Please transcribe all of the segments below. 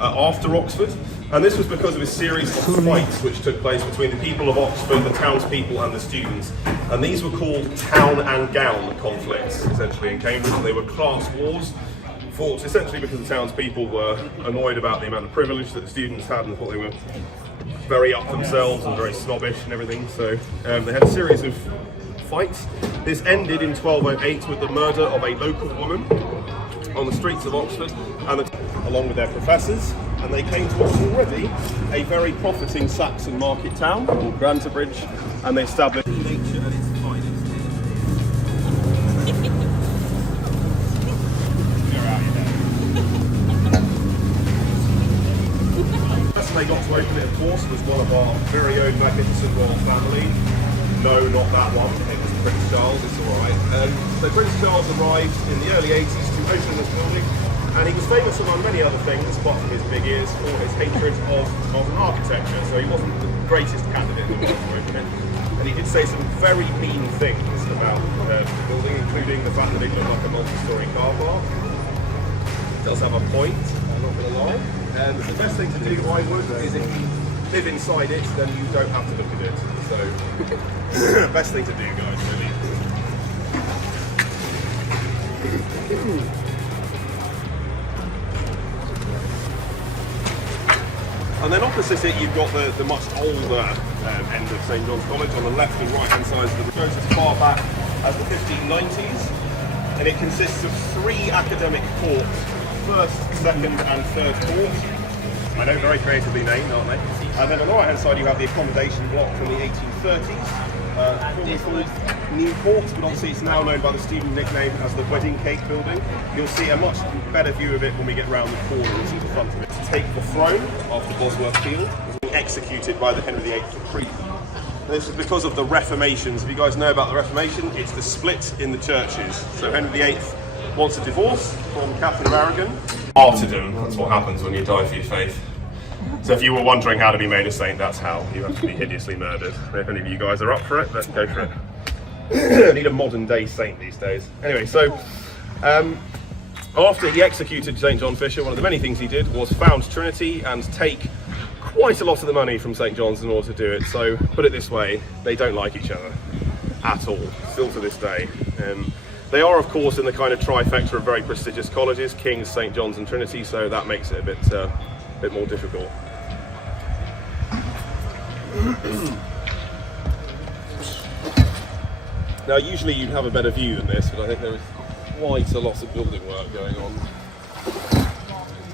after Oxford, and this was because of a series of fights which took place between the people of Oxford, the townspeople and the students, and these were called town and gown conflicts, essentially, in Cambridge, and they were class wars fought essentially because the townspeople were annoyed about the amount of privilege that the students had and thought they were very up themselves and very snobbish and everything, so they had a series of fights. This ended in 1208 with the murder of a local woman on the streets of Oxford, and along with their professors, and they came to what was already a very profiting Saxon market town called Grantabridge, and they established nature at its finest. The person they got to open it, of course, was one of our very own magnificent royal family. No, not that one. It was Prince Charles. It's all right. So Prince Charles arrived in the early 80s to open this building, and he was famous among many other things, apart from his big ears, for his hatred of modern architecture. So he wasn't the greatest candidate in the world to open it, and he did say some very mean things about the building, including the fact that it looked like a multi-storey car park. It does have a point. I'm not going to lie. And the best thing to do, I would, is if you live inside it, then you don't have to look at it. So, best thing to do, guys, really. And then opposite it, you've got the much older end of St John's College on the left and right hand sides of the road, goes as far back as the 1590s, and it consists of 3 academic courts, first, second and third court. I know, very creatively named, aren't they? And then on the right hand side you have the accommodation block from the 1830s, formerly called New Court, but obviously it's now known by the student nickname as the Wedding Cake Building. You'll see a much better view of it when we get round the corner and see the front of it. To take the throne after Bosworth Field was being executed by the Henry VIII decree. This is because of the Reformations. If you guys know about the Reformation, it's the split in the churches. So Henry VIII wants a divorce from Catherine of Aragon. Martyrdom, that's what happens when you die for your faith. So if you were wondering how to be made a saint, that's how. You have to be hideously murdered. If any of you guys are up for it, let's go for it. I need a modern day saint these days. Anyway, so after he executed St John Fisher, one of the many things he did was found Trinity and take quite a lot of the money from St John's in order to do it. So put it this way, they don't like each other at all, still to this day. They are, of course, in the kind of trifecta of very prestigious colleges, King's, St John's and Trinity, so that makes it a bit more difficult. Now, usually you'd have a better view than this, but I think there is quite a lot of building work going on.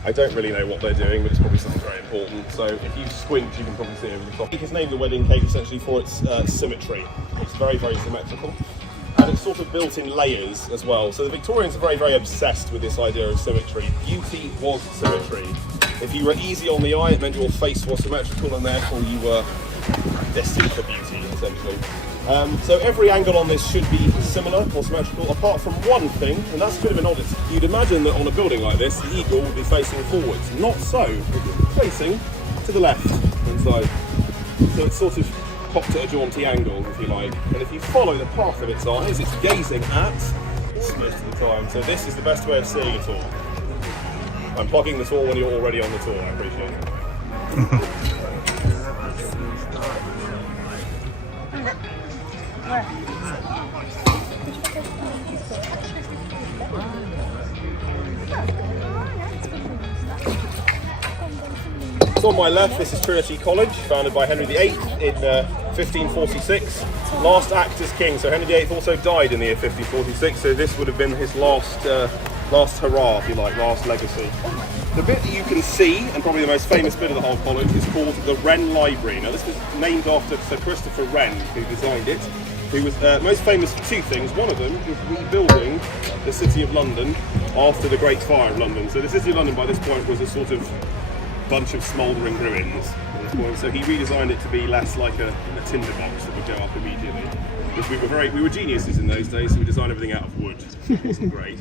I don't really know what they're doing, but it's probably something very important. So if you squint, you can probably see over the top. It's named the Wedding Cake essentially for its symmetry. It's very, very symmetrical. And it's sort of built in layers as well. So the Victorians are very, very obsessed with this idea of symmetry. Beauty was symmetry. If you were easy on the eye, it meant your face was symmetrical and therefore you were destined for beauty, essentially. So every angle on this should be similar or symmetrical, apart from one thing, and that's a bit of an oddity. You'd imagine that on a building like this, the eagle would be facing forwards. Not so, it's facing to the left inside. So it's sort of popped at a jaunty angle, if you like. And if you follow the path of its eyes, it's gazing at most of the time. So this is the best way of seeing it all. I'm plugging the tour when you're already on the tour, I appreciate it. So on my left, this is Trinity College, founded by Henry VIII in 1546. Last act as king, so Henry VIII also died in the year 1546, so this would have been his last hurrah, if you like, last legacy. The bit that you can see, and probably the most famous bit of the whole college, is called the Wren Library. Now this was named after Sir Christopher Wren, who designed it. He was most famous for 2 things. One of them was rebuilding the City of London after the Great Fire of London. So the City of London by this point was a sort of bunch of smouldering ruins at this point. So he redesigned it to be less like a tinderbox that would go up immediately. Because we were geniuses in those days, so we designed everything out of wood. It wasn't great.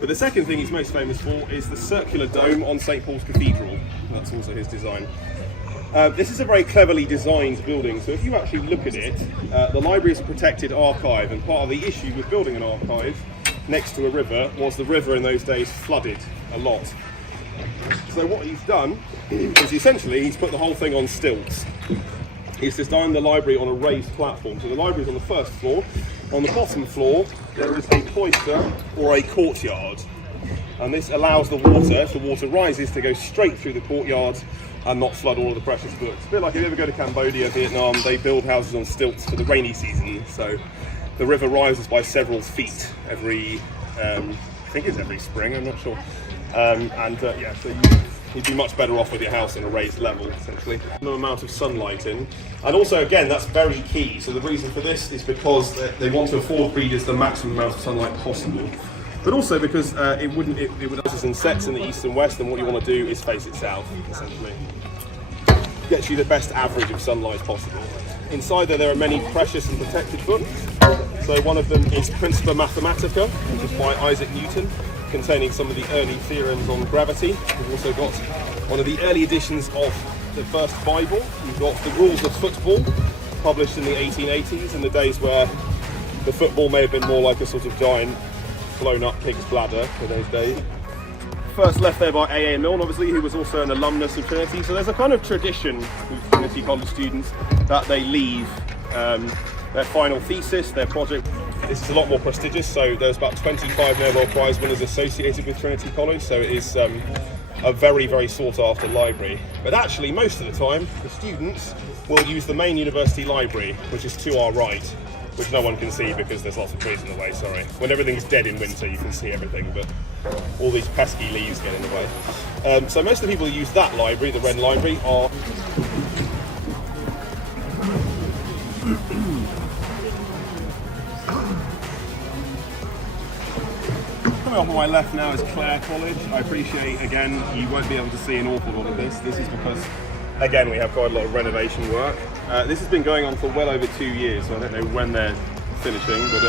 But the second thing he's most famous for is the circular dome on St Paul's Cathedral. That's also his design. This is a very cleverly designed building, so if you actually look at it, the library is a protected archive, and part of the issue with building an archive next to a river was the river in those days flooded a lot. So what he's done is essentially he's put the whole thing on stilts. He's designed the library on a raised platform. So the library is on the first floor. On the bottom floor, there is a cloister or a courtyard. And this allows the water, if the water rises, to go straight through the courtyard and not flood all of the precious books. A bit like if you ever go to Cambodia, Vietnam, they build houses on stilts for the rainy season. So the river rises by several feet every, I think it's every spring, I'm not sure. Yeah, so you'd be much better off with your house in a raised level, essentially. No amount of sunlight in. And also, again, that's very key. So the reason for this is because they want to afford breeders the maximum amount of sunlight possible. But also because it would house insects in the east and west, and what you want to do is face it south, essentially. Gets you the best average of sunlight possible. Inside there are many precious and protected books. So one of them is Principia Mathematica, which is by Isaac Newton, containing some of the early theorems on gravity. We've also got one of the early editions of the first Bible. We've got the Rules of Football, published in the 1880s, in the days where the football may have been more like a sort of giant blown up pig's bladder in those days. First left there by A.A. Milne, obviously, who was also an alumnus of Trinity. So there's a kind of tradition with Trinity College students that they leave their final thesis, their project. This is a lot more prestigious, so there's about 25 Nobel Prize winners associated with Trinity College, so it is a very, very sought after library. But actually, most of the time, the students will use the main university library, which is to our right, which no one can see because there's lots of trees in the way, sorry. When everything's dead in winter, you can see everything, but all these pesky leaves get in the way. So most of the people who use that library, the Wren Library, are coming off on my left now is Clare College. I appreciate, again, you won't be able to see an awful lot of this. This is because, again, we have quite a lot of renovation work. This has been going on for well over 2 years, so I don't know when they're finishing, but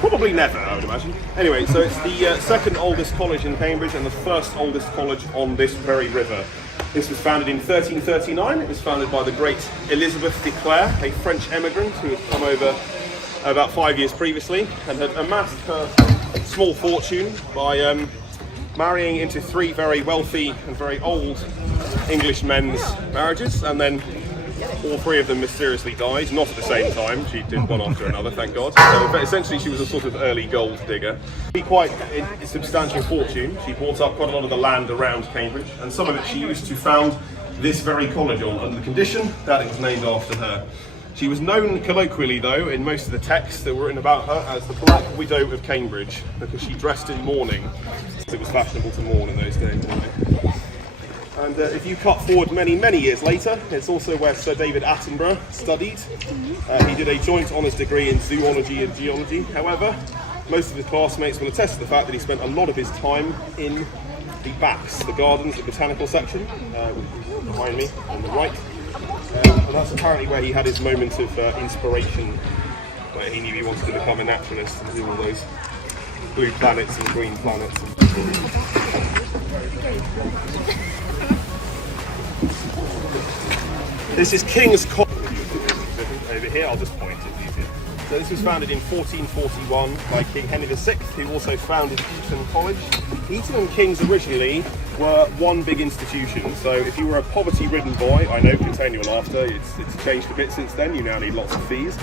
probably never, I would imagine. Anyway, so it's the second oldest college in Cambridge and the first oldest college on this very river. This was founded in 1339. It was founded by the great Elizabeth de Clare, a French emigrant who had come over about 5 years previously and had amassed her small fortune by marrying into 3 very wealthy and very old English men's marriages, and then all 3 of them mysteriously died, not at the same time. She did one after another, thank God. So, but essentially she was a sort of early gold digger. Quite a substantial fortune. She bought up quite a lot of the land around Cambridge, and some of it she used to found this very college on, under the condition that it was named after her. She was known colloquially, though, in most of the texts that were written about her as the Black Widow of Cambridge, because she dressed in mourning. It was fashionable to mourn in those days. And if you cut forward many, many years later, it's also where Sir David Attenborough studied. He did a joint honours degree in zoology and geology. However, most of his classmates will attest to the fact that he spent a lot of his time in the backs, the gardens, the botanical section, behind me on the right. And that's apparently where he had his moment of inspiration, where he knew he wanted to become a naturalist and do all those blue planets and green planets. This is King's College. Over here, I'll just point it easier. So this was founded in 1441 by King Henry VI, who also founded Eton College. Eton and King's originally were one big institution, so if you were a poverty-ridden boy, I know, continual laughter, it's changed a bit since then, you now need lots of fees.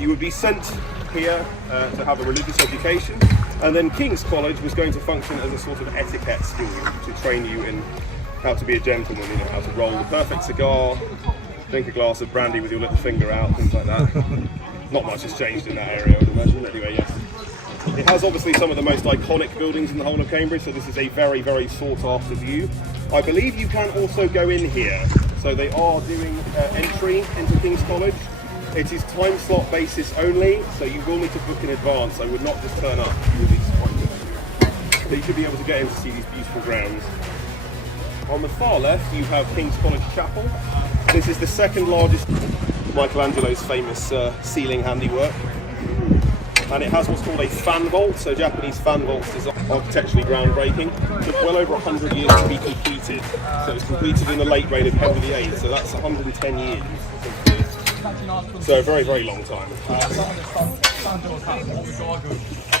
You would be sent here to have a religious education, and then King's College was going to function as a sort of etiquette school to train you in how to be a gentleman, you know, how to roll the perfect cigar, drink a glass of brandy with your little finger out, things like that. Not much has changed in that area, I would imagine. Anyway, yes. It has obviously some of the most iconic buildings in the whole of Cambridge, so this is a very, very sought after view. I believe you can also go in here, so they are doing entry into King's College. It is time slot basis only, so you will need to book in advance. I would not just turn up. So you should be able to get in to see these beautiful grounds. On the far left, you have King's College Chapel. This is the second largest Michelangelo's famous ceiling handiwork. And it has what's called a fan vault, so Japanese fan vaults is architecturally groundbreaking. It took well over 100 years to be completed. So it was completed in the late reign of Henry VIII, so that's 110 years. So a very, very long time.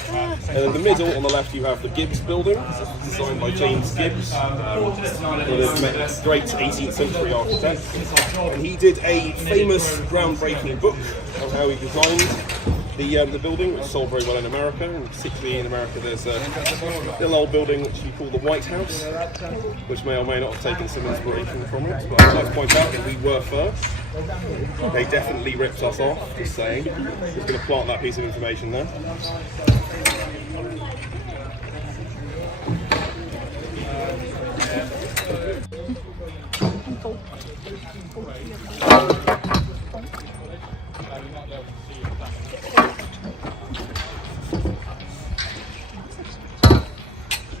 And in the middle, on the left, you have the Gibbs building. This was designed by James Gibbs, one of the great 18th century architects. And he did a famous, groundbreaking book of how he designed the building, which sold very well in America. And particularly in America, there's a little old building which we call the White House, which may or may not have taken some inspiration from it. But I'd like to point out that we were first. They definitely ripped us off, just saying. Just going to plant that piece of information there.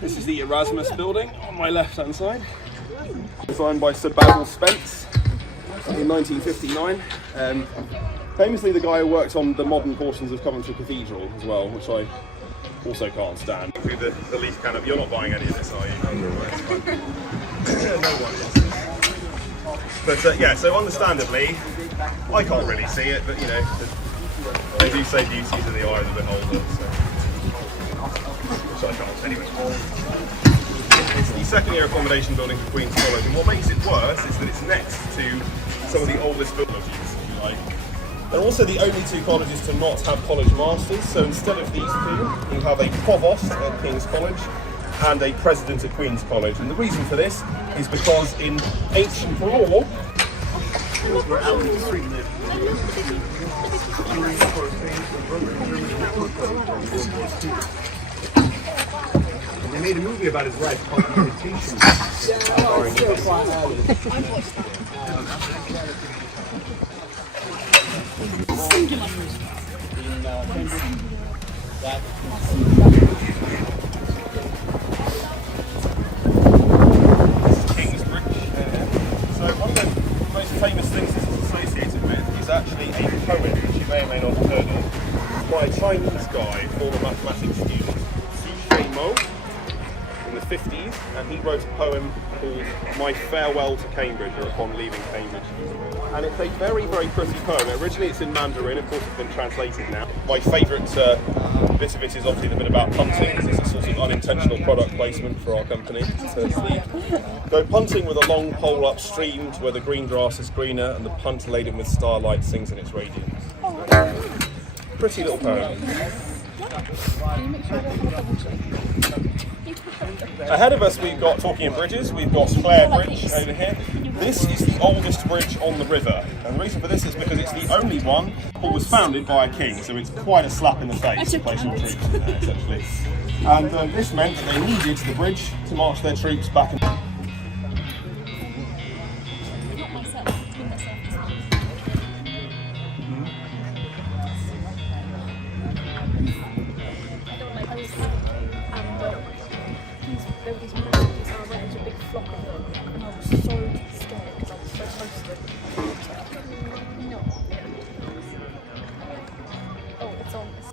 This is the Erasmus building on my left-hand side, designed by Sir Basil Spence in 1959. Famously the guy who worked on the modern portions of Coventry Cathedral as well, which I also can't stand. Through the leaf canopy. You're not buying any of this, are you? No one is. But yeah, so understandably, I can't really see it, but you know, they do say beauty is in the eye of the beholder, so I can't anyway. It's the second year accommodation building for Queen's College, and what makes it worse is that it's next to some of the oldest buildings, if you like. They're also the only two colleges to not have college masters, so instead of these two, you have a provost at King's College and a president at Queen's College. And the reason for this is because in ancient law, they made a movie about his life called Meditation. famous things this is associated with is actually a poem which you may or may not have heard of, by a Chinese guy, former mathematics student, Xu Mo, in the 50s, and he wrote a poem called My Farewell to Cambridge, or Upon Leaving Cambridge. And it's a very, very pretty poem. Originally it's in Mandarin, of course it's been translated now. My favourite bit of it is obviously the bit about punting. This is a sort of unintentional product placement for our company, so to speak. Go punting with a long pole upstream to where the green grass is greener and the punt laden with starlight sings in its radiance. Pretty little poem. Ahead of us we've got, talking of bridges, we've got Clare Bridge over here. This is the oldest bridge on the river, and the reason for this is because it's the only one that was founded by a king, so it's quite a slap in the face to place your troops in there, essentially. And this meant that they needed the bridge to march their troops back and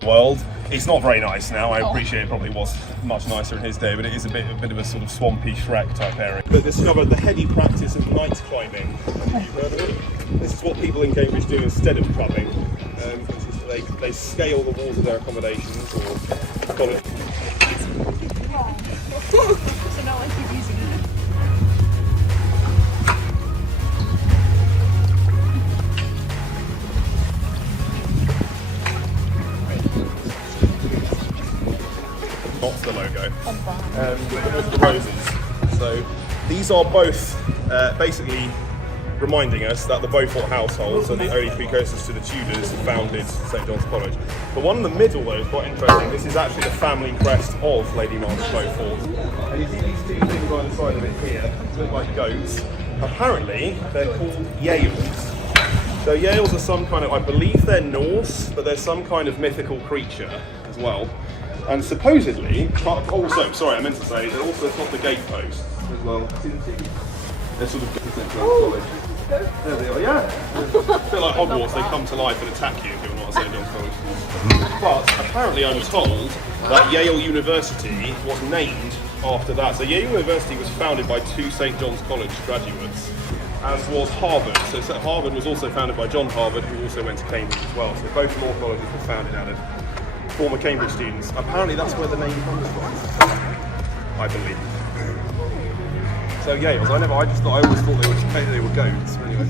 world. It's not very nice now. I appreciate it probably was much nicer in his day, but it is a bit of a sort of swampy Shrek type area. But discovered the heady practice of night climbing. Have you heard of it? This is what people in Cambridge do instead of clubbing. They scale the walls of their accommodations or college. So now I keep using it. Not the logo, with the roses. So these are both basically reminding us that the Beaufort household, so the early precursors to the Tudors, founded St John's College. The one in the middle though is quite interesting. This is actually the family crest of Lady Margaret Beaufort. And you see these two things on the side of it here, look like goats. Apparently they're called Yales. So Yales are some kind of, I believe they're Norse, but they're some kind of mythical creature as well. And supposedly, also, sorry, I meant to say, they're also got the gateposts as well. They're sort of college. There they are, yeah. A bit like Hogwarts, they come to life and attack you if you're not at St John's College. But apparently I'm told that Yale University was named after that. So Yale University was founded by two St John's College graduates, as was Harvard. So Harvard was also founded by John Harvard, who also went to Cambridge as well. So both law colleges were founded out of former Cambridge students. Apparently that's where the name comes from, I believe. So Yales, I always thought they were goats, but anyway.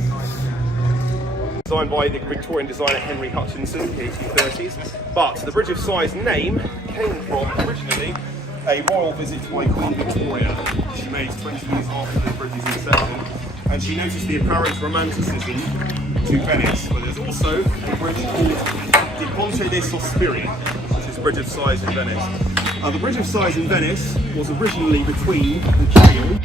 Designed by the Victorian designer Henry Hutchinson in the 1830s. But the Bridge of Sighs name came from, originally, a royal visit by Queen Victoria. She made 20 years after the bridge's inception, and she noticed the apparent romanticism to Venice. But there's also a bridge called the Ponte dei Sospiri, which is the Bridge of Sighs in Venice. The Bridge of Sighs in Venice was originally between the Channel